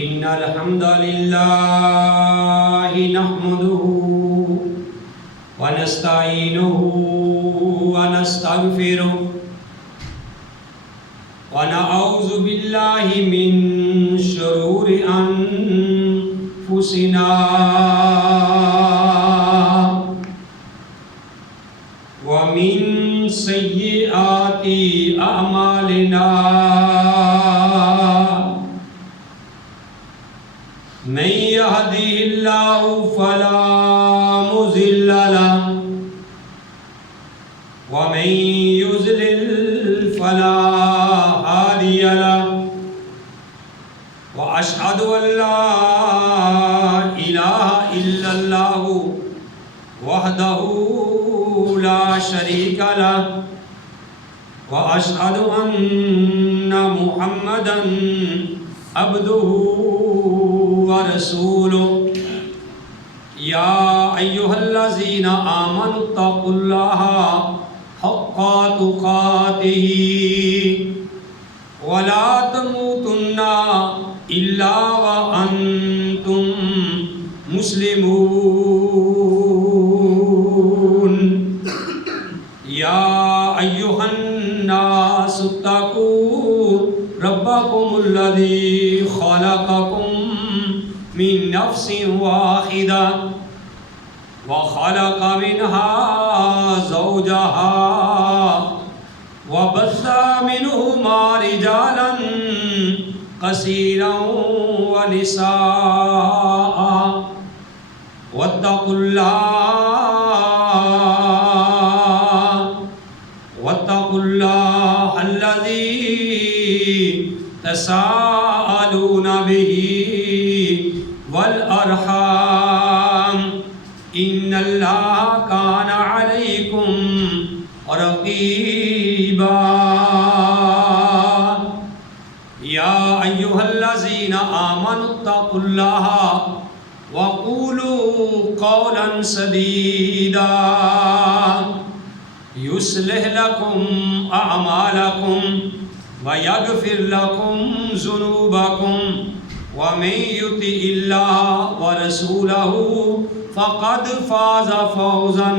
إن الحمد لله نحمده ونستعينه ونستغفره ونعوذ بالله من شرور أنفسنا ومن سيئات أعمالنا من يهده الله فلا مضل له ومن يضلل فلا هادي له وأشهد أن لا إله إلا الله وحده لا شريك له وأشهد أن محمدا عبده ورسوله يا أيها الذين آمنوا اتقوا الله حق تقاته ولا تموتن إلا وأنتم مسلمون يا أيها الناس اتقوا ربكم الذي خلقكم من نفس واحدة وخلق منها زوجها وبث منهما رجالا كثيرا ونساء واتقوا الله الذي تساءلون به والأرحام إن الله كان عليكم رقيبا يا أيها الذين آمنوا اتقوا الله وقولوا قولا سديدا يصلح لكم أعمالكم ويغفر لكم ذنوبكم ومن يطع الله ورسوله فقد فاز فوزا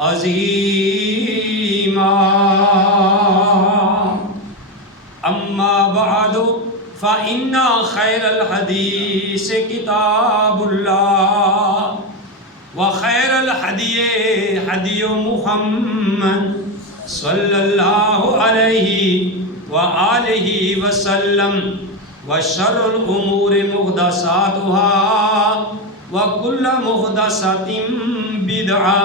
عظيما أما بعد فإن خير الحديث كتاب الله وخير الهدي هدي محمد صلى الله عليه وآله وسلم وشر الأمور محدثاتها وكل محدثة بدعة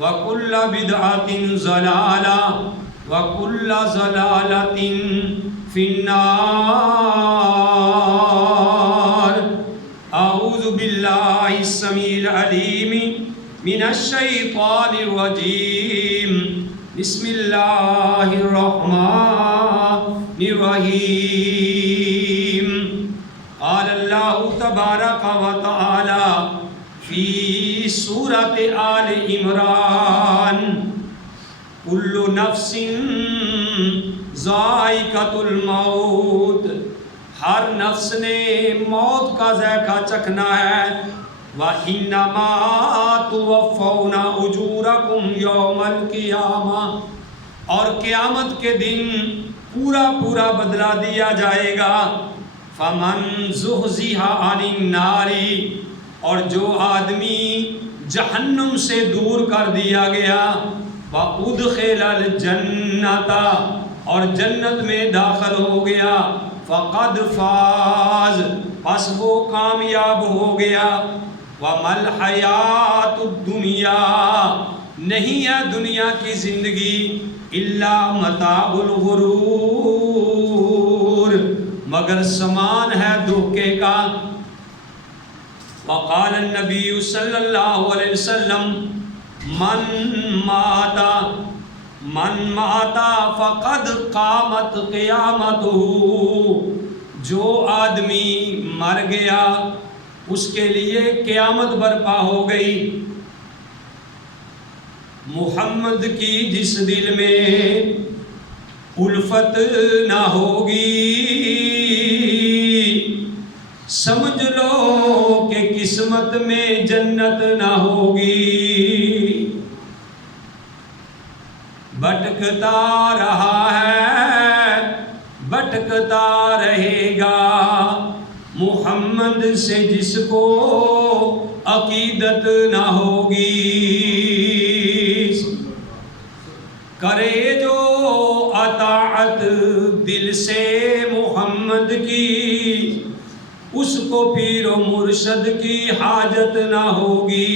وكل بدعة ضلالة وكل ضلالة في النار. أعوذ بالله السميع العليم من الشيطان الرجيم. بسم الله الرحمن الرحيم. قال الله تبارك وتعالى في سورة آل عمران كل نفس ذائقة الموت. ہر نفس نے موت کا ذائقہ چکھنا ہے. وَإِنَّمَا تُوَفَّوْنَ أُجُورَكُمْ يَوْمَ الْقِيَامَةِ. اور قیامت کے دن پورا بدلہ دیا جائے گا. فَمَنْ زُحْزِحَ عَنِ النَّارِ. اور جو آدمی جہنم سے دور کر دیا گیا. وَأُدْخِلَ الْجَنَّةَ. اور جنت میں داخل ہو گیا. فَقَدْ فَاز. پس وہ کامیاب ہو گیا. وَمَا الْحَيَاةُ الدُّنْيَا. نہیں ہے دنیا کی زندگی إِلَّا مَتَاعُ الْغُرُورِ. مگر سامان ہے دھوکے کا. وقال النبی صلی اللہ علیہ وسلم من مات فقد قامت قیامتہ. جو آدمی مر گیا اس کے لیے قیامت برپا ہو گئی. محمد کی جس دل میں الفت نہ ہوگی سمجھ لو کہ قسمت میں جنت نہ ہوگی، بھٹکتا رہا ہے بھٹکتا رہے گا محمد سے جس کو عقیدت نہ ہوگی۔ کرے جو اطاعت دل سے محمد کی، اس کو پیر و مرشد کی حاجت نہ ہوگی۔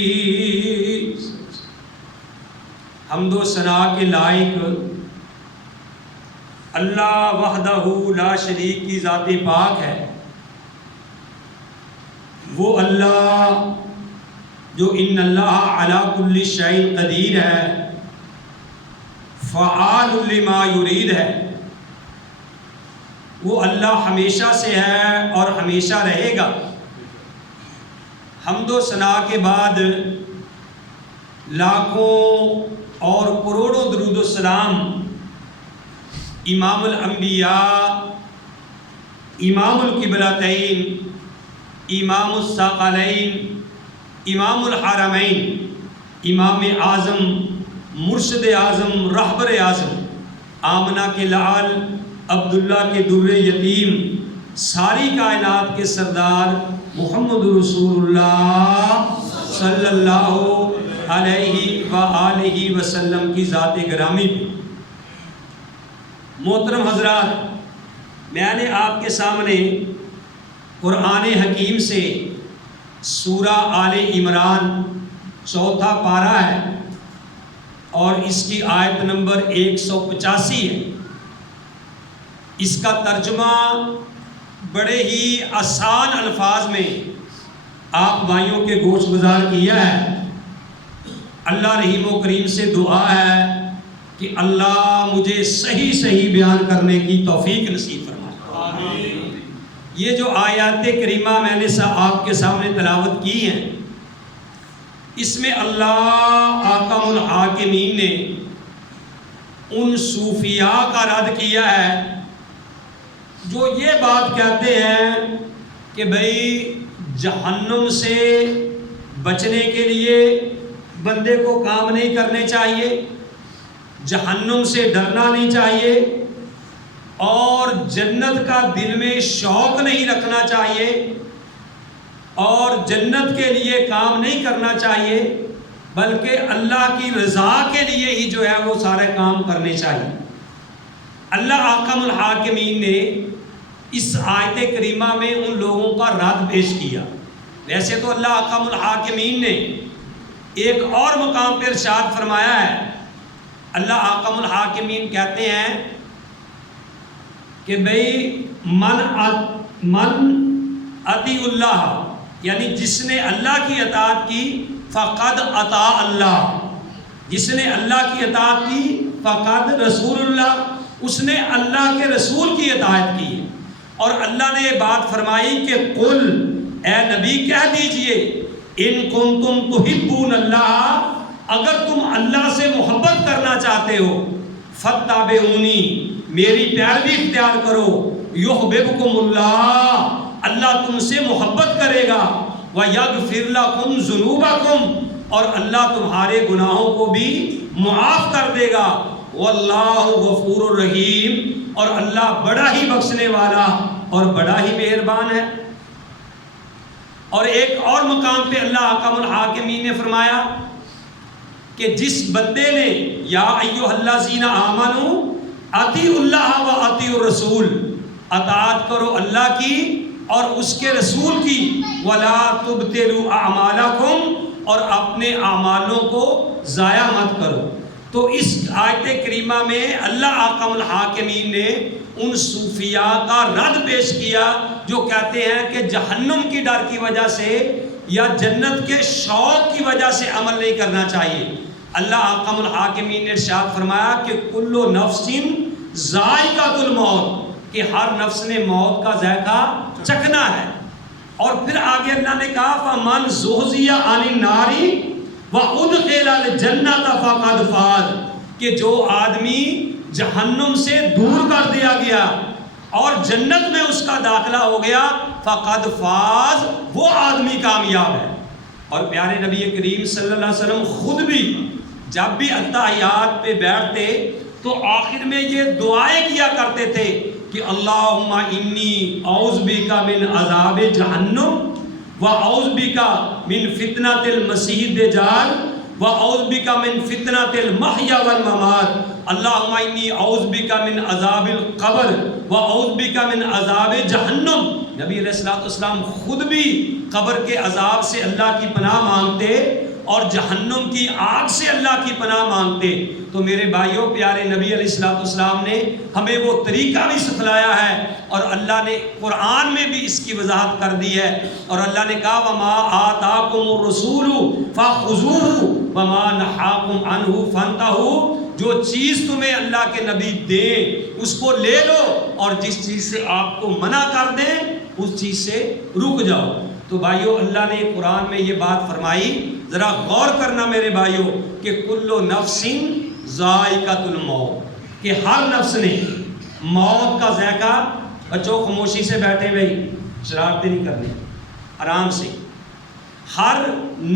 حمد و ثنا کے لائق اللہ وحدہ لا شریک کی ذات پاک ہے، وہ اللہ جو ان اللہ علی کل شیء قدیر ہے، فعال لما یرید ہے۔ وہ اللہ ہمیشہ سے ہے اور ہمیشہ رہے گا۔ حمد و ثنا کے بعد لاکھوں اور کروڑوں درود و سلام امام الانبیاء، امام القبلتین، امام الثقلین، امام الحرمین، امام اعظم، مرشد اعظم، رہبر اعظم، آمنہ کے لعل، عبداللہ کے در یتیم، ساری کائنات کے سردار محمد رسول اللہ صلی اللہ علیہ وآلہ وسلم کی ذات گرامی پہ۔ محترم حضرات، میں نے آپ کے سامنے قرآن حکیم سے سورہ آل عمران 4 پارہ ہے اور اس کی آیت نمبر 185 ہے۔ اس کا ترجمہ بڑے ہی آسان الفاظ میں آپ بھائیوں کے گوش گزار کیا ہے۔ اللہ رحیم و کریم سے دعا ہے کہ اللہ مجھے صحیح بیان کرنے کی توفیق نصیب فرمائے۔ آمین۔ یہ جو آیات کریمہ میں نے آپ کے سامنے تلاوت کی ہیں، اس میں اللہ احکم الحاکمین نے ان صوفیاء کا رد کیا ہے جو یہ بات کہتے ہیں کہ بھئی جہنم سے بچنے کے لیے بندے کو کام نہیں کرنے چاہیے، جہنم سے ڈرنا نہیں چاہیے، اور جنت کا دل میں شوق نہیں رکھنا چاہیے، اور جنت کے لیے کام نہیں کرنا چاہیے، بلکہ اللہ کی رضا کے لیے ہی جو ہے وہ سارے کام کرنے چاہیے۔ اللہ احکم الحاکمین نے اس آیت کریمہ میں ان لوگوں کا رد پیش کیا۔ ویسے تو اللہ احکم الحاکمین نے ایک اور مقام پر ارشاد فرمایا ہے۔ اللہ احکم الحاکمین کہتے ہیں کہ بھئی من اطیع اللہ، یعنی جس نے اللہ کی اطاعت کی فقد اطاع اللہ، جس نے اللہ کی اطاعت کی فقد رسول اللہ، اس نے اللہ کے رسول کی اطاعت کی۔ اور اللہ نے یہ بات فرمائی کہ قل، اے نبی کہہ دیجئے، ان کنتم تحبون اللہ، اگر تم اللہ سے محبت کرنا چاہتے ہو، فاتبعونی، میری پیروی اختیار کرو، یحببکم اللہ، اللہ تم سے محبت کرے گا، وَيَغْفِرْ لَكُمْ ذُنُوبَكُمْ، اور اللہ تمہارے گناہوں کو بھی معاف کر دے گا، واللہ غفور الرحیم، اور اللہ بڑا ہی بخشنے والا اور بڑا ہی مہربان ہے۔ اور ایک اور مقام پہ اللہ احکم الحاکمین نے فرمایا کہ جس بندے نے یا ایھا الذین آمنوا اطیعوا اللہ و اطیعوا الرسول، اطاعت کرو اللہ کی اور اس کے رسول کی، ولا تبطلوا اعمالکم، اور اپنے اعمالوں کو ضائع مت کرو۔ تو اس آیت کریمہ میں اللہ احکم الحاکمین نے ان صوفیاء کا رد پیش کیا جو کہتے ہیں کہ جہنم کی ڈر کی وجہ سے یا جنت کے شوق کی وجہ سے عمل نہیں کرنا چاہیے۔ اللہ احکم الحاکمین نے ارشاد فرمایا کہ کل نفس ذائقۃ الموت، کہ ہر نفس نے موت کا ذائقہ چکھنا ہے۔ اور پھر آگے اللہ نے کہا فمن زحزح عن النار وادخل الجنۃ فقد فاز، کہ جو آدمی جہنم سے دور کر دیا گیا اور جنت میں اس کا داخلہ ہو گیا، فقد فاز، وہ آدمی کامیاب ہے۔ اور پیارے نبی کریم صلی اللہ علیہ وسلم خود بھی جب بھی اتحیات پہ بیٹھتے تو آخر میں یہ دعائیں کیا کرتے تھے کہ اللہم انی اعوذ بک من عذاب جہنم واعوذ بک من فتنۃ المسیح الدجال واعوذ بک من فتنۃ المحیا والممات، اللہم انی اعوذ بک من عذاب القبر واعوذ بک من عذاب جہنم۔ نبی علیہ الصلوۃ والسلام خود بھی قبر کے عذاب سے اللہ کی پناہ مانگتے اور جہنم کی آگ سے اللہ کی پناہ مانگتے۔ تو میرے بھائیوں، پیارے نبی علیہ الصلوۃ والسلام نے ہمیں وہ طریقہ بھی سکھلایا ہے، اور اللہ نے قرآن میں بھی اس کی وضاحت کر دی ہے، اور اللہ نے کہا وما آتاکم الرسول فخذوہ وما نہاکم عنہ فانتہوا، جو چیز تمہیں اللہ کے نبی دیں اس کو لے لو، اور جس چیز سے آپ کو منع کر دیں اس چیز سے رک جاؤ۔ تو بھائیوں، اللہ نے قرآن میں یہ بات فرمائی، ذرا غور کرنا میرے بھائیوں، کہ کل نفس ذائقۃ الموت، کہ ہر نفس نے موت کا ذائقہ، بچوں خاموشی سے بیٹھے بھائی، شرارتیں نہیں کرنی، آرام سے، ہر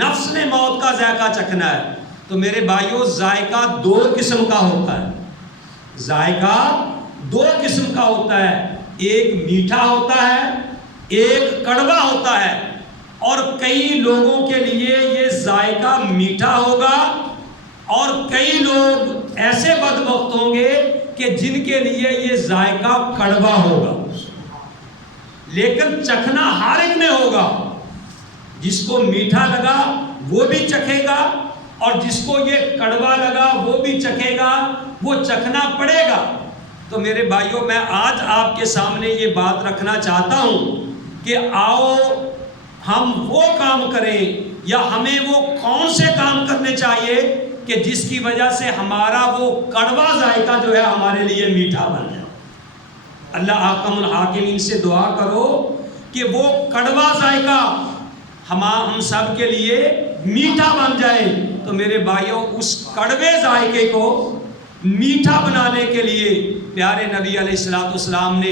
نفس نے موت کا ذائقہ چکھنا ہے۔ تو میرے بھائیوں، ذائقہ دو قسم کا ہوتا ہے، ذائقہ دو قسم کا ہوتا ہے، ایک میٹھا ہوتا ہے، ایک کڑوا ہوتا ہے۔ اور کئی لوگوں کے لیے یہ ذائقہ میٹھا ہوگا، اور کئی لوگ ایسے بدبخت ہوں گے کہ جن کے لیے یہ ذائقہ کڑوا ہوگا، لیکن چکھنا ہر ایک میں ہوگا۔ جس کو میٹھا لگا وہ بھی چکھے گا، اور جس کو یہ کڑوا لگا وہ بھی چکھے گا، وہ چکھنا پڑے گا۔ تو میرے بھائیوں، میں آج آپ کے سامنے یہ بات رکھنا چاہتا ہوں کہ آؤ ہم وہ کام کریں، یا ہمیں وہ کون سے کام کرنے چاہیے کہ جس کی وجہ سے ہمارا وہ کڑوا ذائقہ جو ہے ہمارے لیے میٹھا بن جائے۔ اللہ حاکم الحاکمین سے دعا کرو کہ وہ کڑوا ذائقہ ہم سب کے لیے میٹھا بن جائے۔ تو میرے بھائیوں، اس کڑوے ذائقے کو میٹھا بنانے کے لیے پیارے نبی علیہ الصلوۃ والسلام نے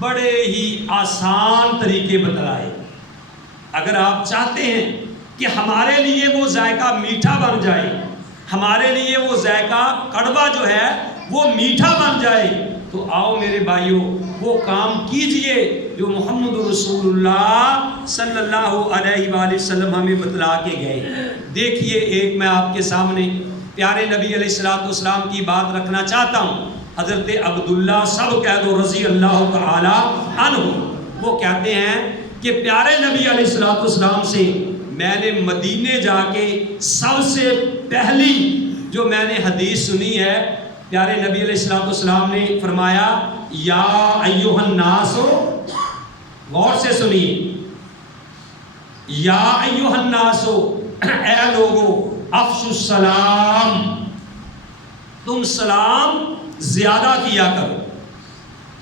بڑے ہی آسان طریقے بتلائے۔ اگر آپ چاہتے ہیں کہ ہمارے لیے وہ ذائقہ میٹھا بن جائے، ہمارے لیے وہ ذائقہ کڑوا جو ہے وہ میٹھا بن جائے، تو آؤ میرے بھائیوں وہ کام کیجئے جو محمد رسول اللہ صلی اللہ علیہ وآلہ وسلم ہمیں بتلا کے گئے۔ دیکھیے، ایک میں آپ کے سامنے پیارے نبی علیہ الصلوۃ والسلام کی بات رکھنا چاہتا ہوں۔ حضرت عبداللہ سب کہہ دو رضی اللہ تعالی عنہ، وہ کہتے ہیں کہ پیارے نبی علیہ الصلوۃ والسلام سے میں نے مدینے جا کے سب سے پہلی جو میں نے حدیث سنی ہے، پیارے نبی علیہ الصلوۃ والسلام نے فرمایا یا ایھا الناس، غور سے سنیے، یا ایھا الناس، اے لوگو، افشوا السلام، تم سلام زیادہ کیا کرو،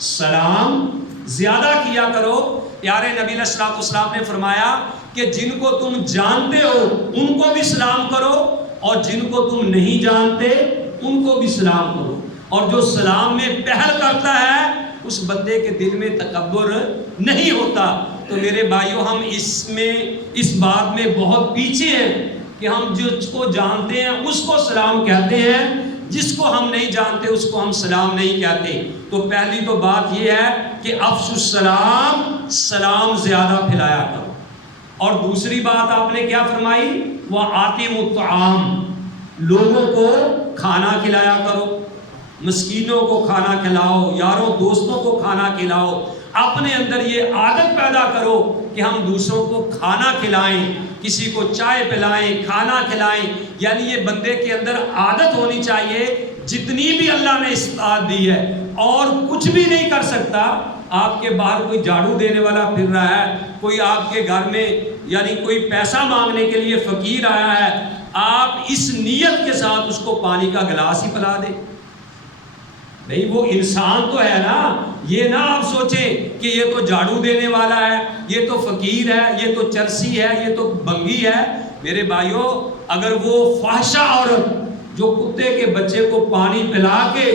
سلام زیادہ کیا کرو۔ پیارے نبی علیہ الصلوۃ والسلام نے فرمایا کہ جن کو تم جانتے ہو ان کو بھی سلام کرو، اور جن کو تم نہیں جانتے ان کو بھی سلام کرو، اور جو سلام میں پہل کرتا ہے اس بندے کے دل میں تکبر نہیں ہوتا۔ تو میرے بھائیوں، ہم اس بات میں بہت پیچھے ہیں کہ ہم جس کو جانتے ہیں اس کو سلام کہتے ہیں، جس کو ہم نہیں جانتے اس کو ہم سلام نہیں کہتے۔ تو پہلی تو بات یہ ہے کہ افشوا السلام، سلام زیادہ پھیلایا کرو۔ اور دوسری بات آپ نے کیا فرمائی؟ وَآتِمُوا الطَّعَامَ، لوگوں کو کھانا کھلایا کرو، مسکینوں کو کھانا کھلاؤ، یاروں دوستوں کو کھانا کھلاؤ۔ اپنے اندر یہ عادت پیدا کرو کہ ہم دوسروں کو کھانا کھلائیں، کسی کو چائے پلائیں، کھانا کھلائیں، یعنی یہ بندے کے اندر عادت ہونی چاہیے۔ جتنی بھی اللہ نے استطاعت دی ہے اور کچھ بھی نہیں کر سکتا، آپ کے باہر کوئی جھاڑو دینے والا پھر رہا ہے، کوئی آپ کے گھر میں یعنی کوئی پیسہ مانگنے کے لیے فقیر آیا ہے، آپ اس نیت کے ساتھ اس کو پانی کا گلاس ہی پلا دیں۔ بھئی وہ انسان تو ہے نا، یہ نہ آپ سوچیں کہ یہ تو جھاڑو دینے والا ہے، یہ تو فقیر ہے، یہ تو چرسی ہے، یہ تو بنگی ہے۔ میرے بھائیوں، اگر وہ فحشہ عورت جو کتے کے بچے کو پانی پلا کے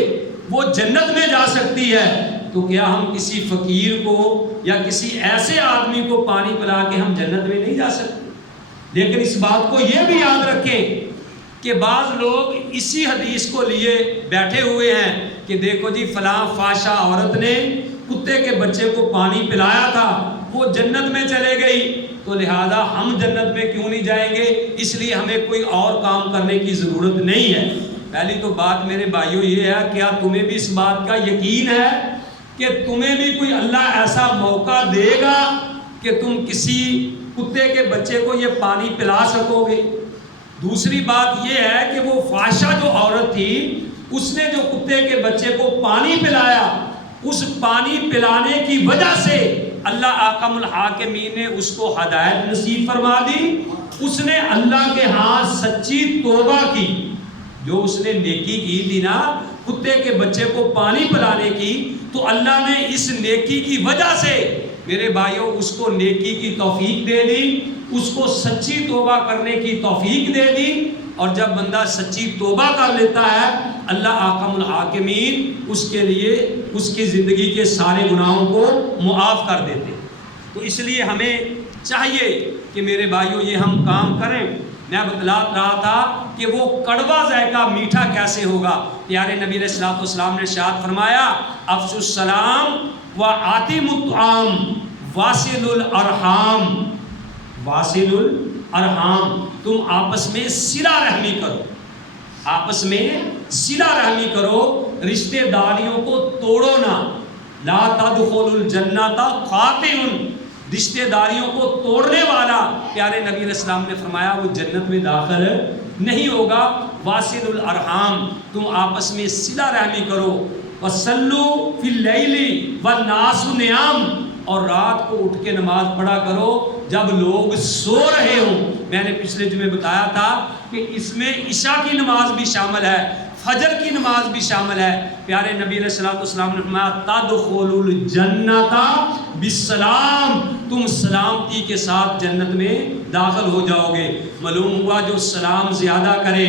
وہ جنت میں جا سکتی ہے، تو کیا ہم کسی فقیر کو یا کسی ایسے آدمی کو پانی پلا کے ہم جنت میں نہیں جا سکتے؟ لیکن اس بات کو یہ بھی یاد رکھیں کہ بعض لوگ اسی حدیث کو لیے بیٹھے ہوئے ہیں کہ دیکھو جی فلاں فاشا عورت نے کتے کے بچے کو پانی پلایا تھا، وہ جنت میں چلے گئی، تو لہذا ہم جنت میں کیوں نہیں جائیں گے، اس لیے ہمیں کوئی اور کام کرنے کی ضرورت نہیں ہے۔ پہلی تو بات میرے بھائیوں یہ ہے، کیا تمہیں بھی اس بات کا یقین ہے کہ تمہیں بھی کوئی اللہ ایسا موقع دے گا کہ تم کسی کتے کے بچے کو یہ پانی پلا سکو گے؟ دوسری بات یہ ہے کہ وہ فاشا جو عورت تھی، اس نے جو کتے کے بچے کو پانی پلایا، اس پانی پلانے کی وجہ سے اللہ احکم الحاکمین نے اس کو ہدایت نصیب فرما دی، اس نے اللہ کے ہاں سچی توبہ کی، جو اس نے نیکی کی تھی نا کتے کے بچے کو پانی پلانے کی، تو اللہ نے اس نیکی کی وجہ سے میرے بھائیوں اس کو نیکی کی توفیق دے دی، اس کو سچی توبہ کرنے کی توفیق دے دی، اور جب بندہ سچی توبہ کر لیتا ہے اللہ احکم الحاکمین اس کے لیے اس کی زندگی کے سارے گناہوں کو معاف کر دیتے۔ تو اس لیے ہمیں چاہیے کہ میرے بھائیوں یہ ہم کام کریں۔ میں بتلا رہا تھا کہ وہ کڑوا ذائقہ میٹھا کیسے ہوگا۔ پیارے نبی علیہ الصلوۃ والسلام نے ارشاد فرمایا، افشوا السلام وآتموا الطعام واصلوا الارحام، واصل الارحام، تم آپس میں صلہ رحمی کرو، آپس میں صلہ رحمی کرو، رشتہ داریوں کو توڑو نہ، لا تدخلوا الجنۃ قاطع، رشتہ داریوں کو توڑنے والا پیارے نبی علیہ السلام نے فرمایا وہ جنت میں داخل نہیں ہوگا۔ واصل الارحام، تم آپس میں صلہ رحمی کرو، وصلوا فی اللیل والناس نیام، اور رات کو اٹھ کے نماز پڑھا کرو جب لوگ سو رہے ہوں۔ میں نے پچھلے جمعے بتایا تھا کہ اس میں عشاء کی نماز بھی شامل ہے، فجر کی نماز بھی شامل ہے۔ پیارے نبی علیہ الصلوۃ والسلام نے فرمایا تدخلوا الجنۃ بالسلام، تم سلامتی کے ساتھ جنت میں داخل ہو جاؤ گے۔ معلوم ہوا جو سلام زیادہ کرے،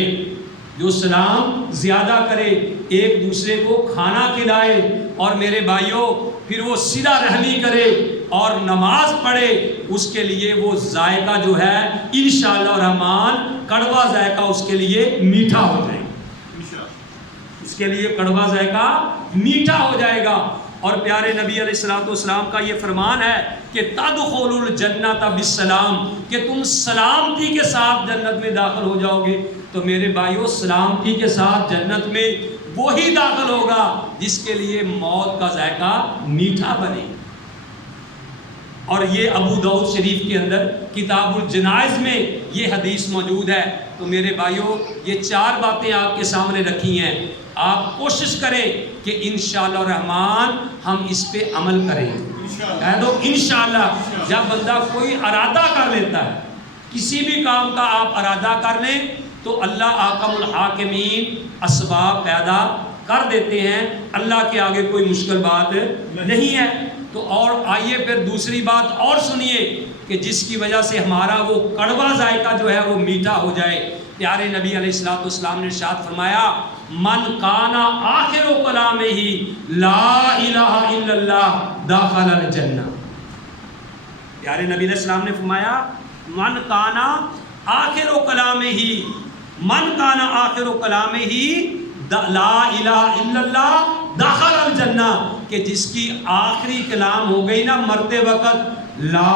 جو سلام زیادہ کرے، ایک دوسرے کو کھانا کھلائے، اور میرے بھائیوں پھر وہ صلہ رحمی کرے اور نماز پڑھے، اس کے لیے وہ ذائقہ جو ہے انشاءاللہ الرحمن کڑوا ذائقہ اس کے لیے میٹھا ہو جائے گا، اس کے لیے کڑوا ذائقہ میٹھا ہو جائے گا۔ اور پیارے نبی علیہ الصلوۃ والسلام کا یہ فرمان ہے کہ تدخلوا الجنۃ بالسلام، کہ تم سلامتی کے ساتھ جنت میں داخل ہو جاؤ گے۔ تو میرے بھائیوں سلامتی کے ساتھ جنت میں وہی داخل ہوگا جس کے لیے موت کا ذائقہ میٹھا بنے۔ اور یہ ابو داؤد شریف کے اندر کتاب الجنائز میں یہ حدیث موجود ہے۔ تو میرے بھائیوں یہ چار باتیں آپ کے سامنے رکھی ہیں، آپ کوشش کریں کہ انشاءاللہ الرحمن ہم اس پہ عمل کریں۔ کہہ دو انشاءاللہ۔ جب بندہ کوئی ارادہ کر لیتا ہے، کسی بھی کام کا آپ ارادہ کر لیں تو اللہ احکم الحاکمین اسباب پیدا کر دیتے ہیں، اللہ کے آگے کوئی مشکل بات نہیں ہے۔ تو اور آئیے پھر دوسری بات اور سنیے کہ جس کی وجہ سے ہمارا وہ کڑوا ذائقہ جو ہے وہ میٹھا ہو جائے۔ پیارے نبی علیہ الصلوۃ والسلام نے ارشاد فرمایا، من کانا آخر کلامہ لا الہ الا اللہ دخل الجنہ۔ پیارے نبی علیہ السلام نے فرمایا من کانا آخر کلامہ، من کانا آخر کلامہ لا الہ الا اللہ دخل الجنہ، کہ جس کی آخری کلام ہو گئی نا مرتے وقت لا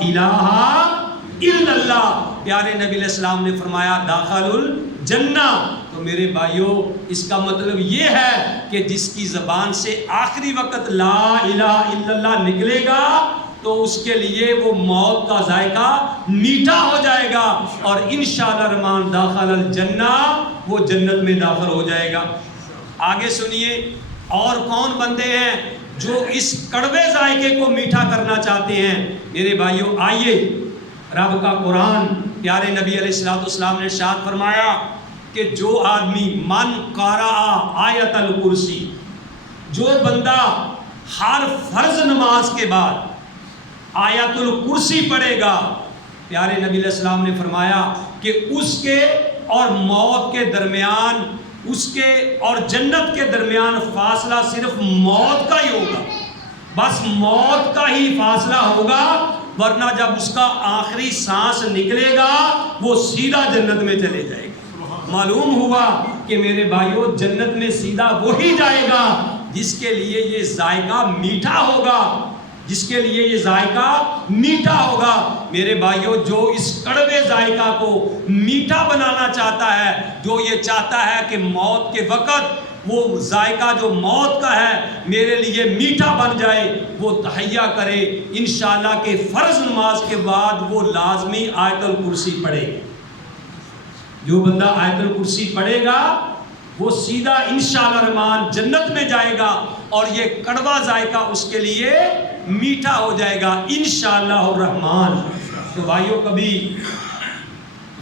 الہ الا اللہ، پیارے نبی علیہ السلام نے فرمایا داخل الجنہ۔ تو میرے بھائیوں اس کا مطلب یہ ہے کہ جس کی زبان سے آخری وقت لا الہ الا اللہ نکلے گا تو اس کے لیے وہ موت کا ذائقہ میٹھا ہو جائے گا، اور انشاءاللہ الرحمن داخل الجنہ، وہ جنت میں داخل ہو جائے گا۔ آگے سنیے اور کون بندے ہیں جو اس کڑوے ذائقے کو میٹھا کرنا چاہتے ہیں۔ میرے بھائیوں آئیے رب کا قرآن پیارے نبی علیہ الصلوۃ والسلام نے ارشاد فرمایا کہ جو آدمی من قرأ آیت الکرسی، جو بندہ ہر فرض نماز کے بعد آیت الکرسی پڑھے گا، پیارے نبی علیہ السلام نے فرمایا کہ اس کے اور موت کے درمیان اس کے اور جنت کے درمیان فاصلہ صرف موت کا ہی ہوگا، بس موت کا ہی فاصلہ ہوگا، ورنہ جب اس کا آخری سانس نکلے گا وہ سیدھا جنت میں چلے جائے گا۔ معلوم ہوا کہ میرے بھائیوں جنت میں سیدھا وہی جائے گا جس کے لیے یہ ذائقہ میٹھا ہوگا، جس کے لیے یہ ذائقہ میٹھا ہوگا۔ میرے بھائیوں جو اس کڑوے ذائقہ کو میٹھا بنانا چاہتا ہے، جو یہ چاہتا ہے کہ موت کے وقت وہ ذائقہ جو موت کا ہے میرے لیے میٹھا بن جائے، وہ تہیا کرے انشاءاللہ کہ فرض نماز کے بعد وہ لازمی آیت الکرسی پڑھے گا۔ جو بندہ آیت الکرسی پڑھے گا وہ سیدھا انشاءاللہ الرحمن جنت میں جائے گا، اور یہ کڑوا ذائقہ اس کے لیے میٹھا ہو جائے گا انشاءاللہ الرحمن۔ تو بھائیوں کبھی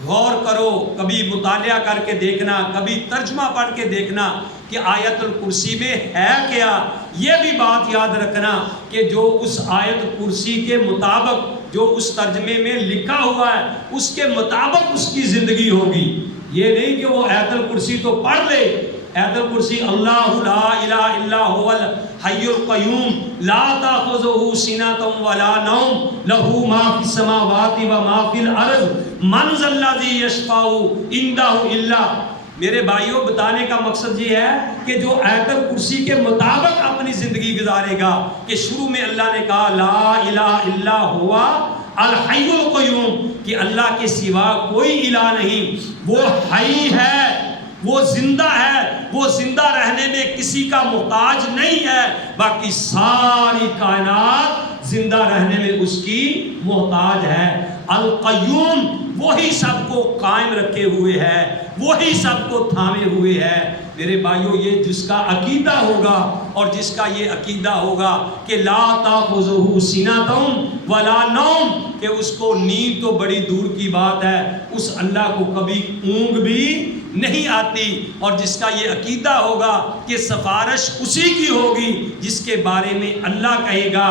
غور کرو، کبھی مطالعہ کر کے دیکھنا، کبھی ترجمہ پڑھ کے دیکھنا کہ آیت الکرسی میں ہے کیا۔ یہ بھی بات یاد رکھنا کہ جو اس آیت کرسی کے مطابق جو اس ترجمے میں لکھا ہوا ہے اس کے مطابق اس کی زندگی ہوگی۔ یہ نہیں کہ وہ آیت الکرسی تو پڑھ لے، آیت الکرسی اللہ لا الہ الا هو الحی القیوم لا تاخذہ سنۃ ولا نوم لہ ما فی السماوات و ما فی الارض من ذا الذی یشفع عندہ الا۔ میرے بھائیوں بتانے کا مقصد یہ ہے کہ جو آیت الکرسی کے مطابق اپنی زندگی گزارے گا، کہ شروع میں اللہ نے کہا لا الہ الا ہوا الحی القیوم، کہ اللہ کے سوا کوئی الہ نہیں، وہ حی ہے، وہ زندہ ہے، وہ زندہ رہنے میں کسی کا محتاج نہیں ہے، باقی ساری کائنات زندہ رہنے میں اس کی محتاج ہے۔ القیوم وہی سب کو قائم رکھے ہوئے ہے، وہی سب کو تھامے ہوئے ہے۔ میرے بھائیوں یہ جس کا عقیدہ ہوگا اور جس کا یہ عقیدہ ہوگا کہ لا تاخذہ سنۃ ولا نوم، کہ اس کو نیند تو بڑی دور کی بات ہے، اس اللہ کو کبھی اونگ بھی نہیں آتی، اور جس کا یہ عقیدہ ہوگا کہ سفارش اسی کی ہوگی جس کے بارے میں اللہ کہے گا،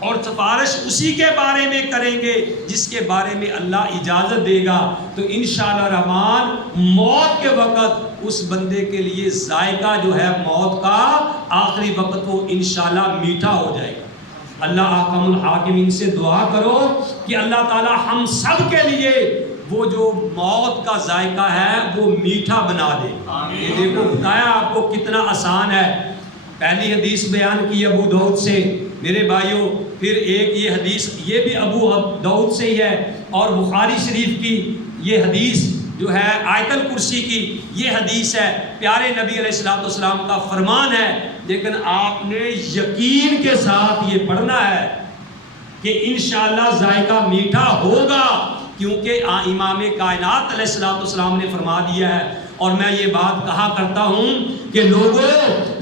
اور سفارش اسی کے بارے میں کریں گے جس کے بارے میں اللہ اجازت دے گا، تو انشاءاللہ الرحمن موت کے وقت اس بندے کے لیے ذائقہ جو ہے موت کا آخری وقت وہ انشاءاللہ میٹھا ہو جائے گا۔ اللہ احکم الحاکمین سے دعا کرو کہ اللہ تعالی ہم سب کے لیے وہ جو موت کا ذائقہ ہے وہ میٹھا بنا دے۔ یہ دیکھو بتایا آپ کو کتنا آسان ہے۔ پہلی حدیث بیان کی ابو داؤد سے میرے بھائیوں، پھر ایک یہ حدیث یہ بھی ابو داؤد سے ہی ہے، اور بخاری شریف کی یہ حدیث جو ہے آیت الکرسی کی یہ حدیث ہے، پیارے نبی علیہ السلام کا فرمان ہے، لیکن آپ نے یقین کے ساتھ یہ پڑھنا ہے کہ انشاءاللہ ذائقہ میٹھا ہوگا، کیونکہ امام کائنات علیہ السلام نے فرما دیا ہے۔ اور میں یہ بات کہا کرتا ہوں کہ لوگوں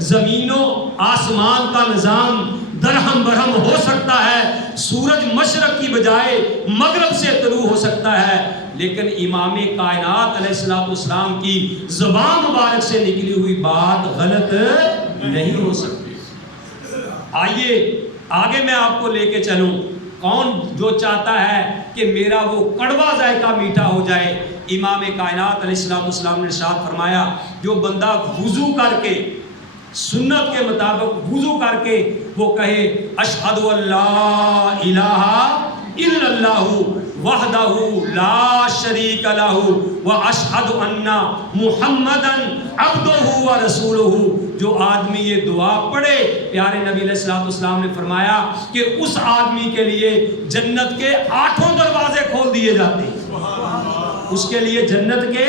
زمین و آسمان کا نظام درہم برہم ہو سکتا ہے، سورج مشرق کی بجائے مغرب سے طلوع ہو سکتا ہے، لیکن امام کائنات علیہ السلام کی زبان مبارک سے نکلی ہوئی بات غلط نہیں ہو سکتی۔ آئیے آگے میں آپ کو لے کے چلوں، کون جو چاہتا ہے کہ میرا وہ کڑوا ذائقہ میٹھا ہو جائے؟ امام کائنات علیہ السلام نے ارشاد فرمایا جو بندہ وضو کر کے سنت کے مطابق وضو کر کے وہ کہے اشہد ان لا الہ الا اللہ وحدہ لا شریک لہ واشہد ان محمدا عبدہ ورسولہ، جو آدمی یہ دعا پڑھے پیارے نبی علیہ السلام نے فرمایا کہ اس آدمی کے لیے جنت کے 8 دروازے کھول دیے جاتے ہیں، اس کے لیے جنت کے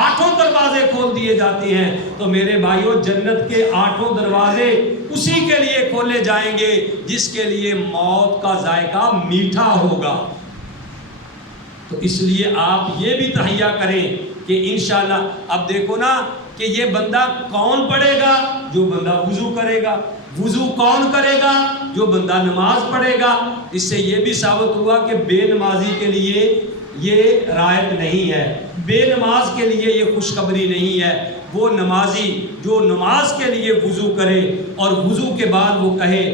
8 دروازے کھول دیے جاتے ہیں۔ تو میرے بھائیوں جنت کے 8 دروازے اسی کے لیے کھولے جائیں گے جس کے لیے موت کا ذائقہ میٹھا ہوگا۔ تو اس لیے آپ یہ بھی تہیا کریں کہ انشاءاللہ اب دیکھو نا کہ یہ بندہ کون پڑھے گا؟ جو بندہ وضو کرے گا۔ وضو کون کرے گا؟ جو بندہ نماز پڑھے گا۔ اس سے یہ بھی ثابت ہوا کہ بے نمازی کے لیے یہ رعایت نہیں ہے، بے نماز کے لیے یہ خوشخبری نہیں ہے۔ وہ نمازی جو نماز کے لیے وضو کرے اور وضو کے بعد وہ کہے،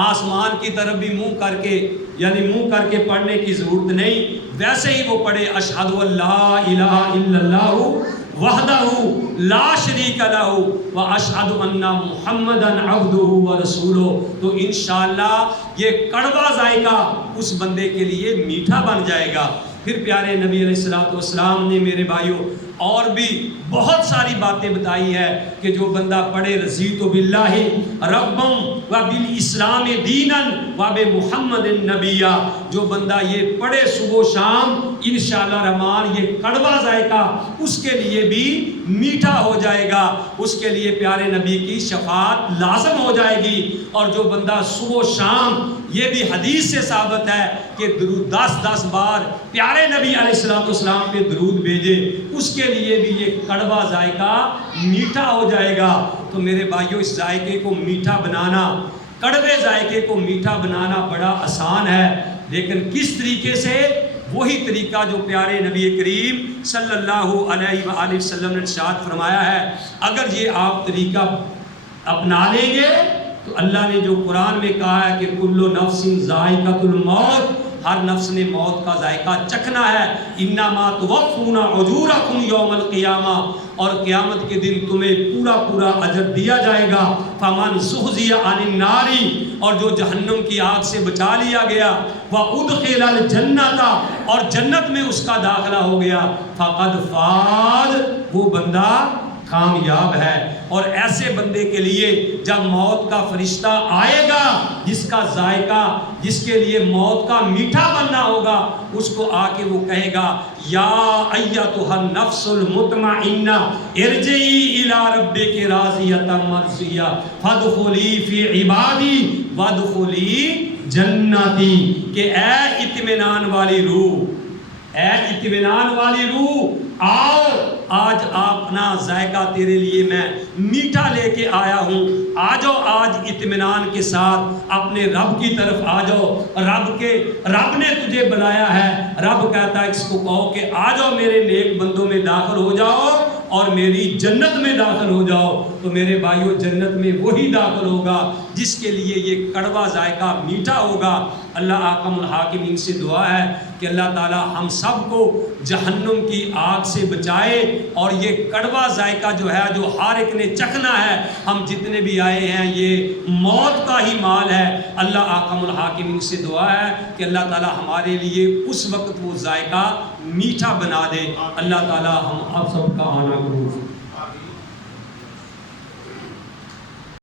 آسمان کی طرف بھی منہ کر کے یعنی منہ کر کے پڑھنے کی ضرورت نہیں، ویسے ہی وہ پڑھے اشہد ان لا الہ الا اللہ وحدہ لا شریک لہ واشہد ان محمدا عبدہ ورسولہ. تو انشاءاللہ یہ کڑوا ذائقہ اس بندے کے لیے میٹھا بن جائے گا. پھر پیارے نبی علیہ الصلوۃ والسلام نے میرے بھائیوں اور بھی بہت ساری باتیں بتائی ہے کہ جو بندہ پڑھے رضیت باللہ ربًا وبالاسلام دینا وبمحمد نبیا، جو بندہ یہ پڑھے صبح و شام انشاءاللہ رحمان یہ کڑوا ذائقہ اس کے لیے بھی میٹھا ہو جائے گا، اس کے لیے پیارے نبی کی شفاعت لازم ہو جائے گی. اور جو بندہ صبح و شام، یہ بھی حدیث سے ثابت ہے کہ درود 10 بار پیارے نبی علیہ الصلوۃ والسلام پہ درود بھیجے، اس کے لیے بھی یہ کڑوا ذائقہ میٹھا ہو جائے گا. تو میرے بھائیوں اس ذائقے کو میٹھا بنانا، کڑوے ذائقے کو میٹھا بنانا بڑا آسان ہے، لیکن کس طریقے سے؟ وہی طریقہ جو پیارے نبی کریم صلی اللہ علیہ وآلہ وسلم نے ارشاد فرمایا ہے. اگر یہ آپ طریقہ اپنا لیں گے تو اللہ نے جو قرآن میں کہا ہے کہ کل نفس ذائقۃ الموت، ہر نفس نے موت کا ذائقہ چکھنا ہے. انما توفون اجورکم یوم القیامہ، اور قیامت کے دن تمہیں پورا اجر دیا جائے گا. فمن زحزح عن النار، اور جو جہنم کی آگ سے بچا لیا گیا، وادخل الجنۃ، اور جنت میں اس کا داخلہ ہو گیا، فقد فاز، وہ بندہ کامیاب ہے. اور ایسے بندے کے لیے جب موت کا فرشتہ آئے گا، جس کا ذائقہ، جس کے لیے موت کا میٹھا بننا ہوگا، اس کو آ کے وہ کہے گا یا ایتھا النفس المطمئنہ ارجعی الی ربک راضیۃ مرضیہ فادخلی فی عبادی وادخلی جنتی. کہ اے اطمینان والی روح، اے اطمینان والی روح، آؤ آج اپنا ذائقہ تیرے لیے میں میٹھا لے کے آیا ہوں. آ جاؤ آج اطمینان کے ساتھ اپنے رب کی طرف آ جاؤ. رب نے تجھے بلایا ہے. رب کہتا ہے اس کو کہو کہ آ جاؤ میرے نیک بندوں میں داخل ہو جاؤ اور میری جنت میں داخل ہو جاؤ. تو میرے بھائیوں جنت میں وہی داخل ہوگا جس کے لیے یہ کڑوا ذائقہ میٹھا ہوگا. اللہ احکم الحاکمین سے دعا ہے کہ اللہ تعالی ہم سب کو جہنم کی آگ سے بچائے، اور یہ کڑوا ذائقہ جو ہے جو ہر ایک نے چکھنا ہے. ہم جتنے بھی آئے ہیں یہ موت کا ہی مال ہے. اللہ احکم الحاکمین سے دعا ہے کہ اللہ تعالی ہمارے لیے اس وقت وہ ذائقہ میٹھا بنا دے. اللہ تعالی ہم اب سب کا آنا قبول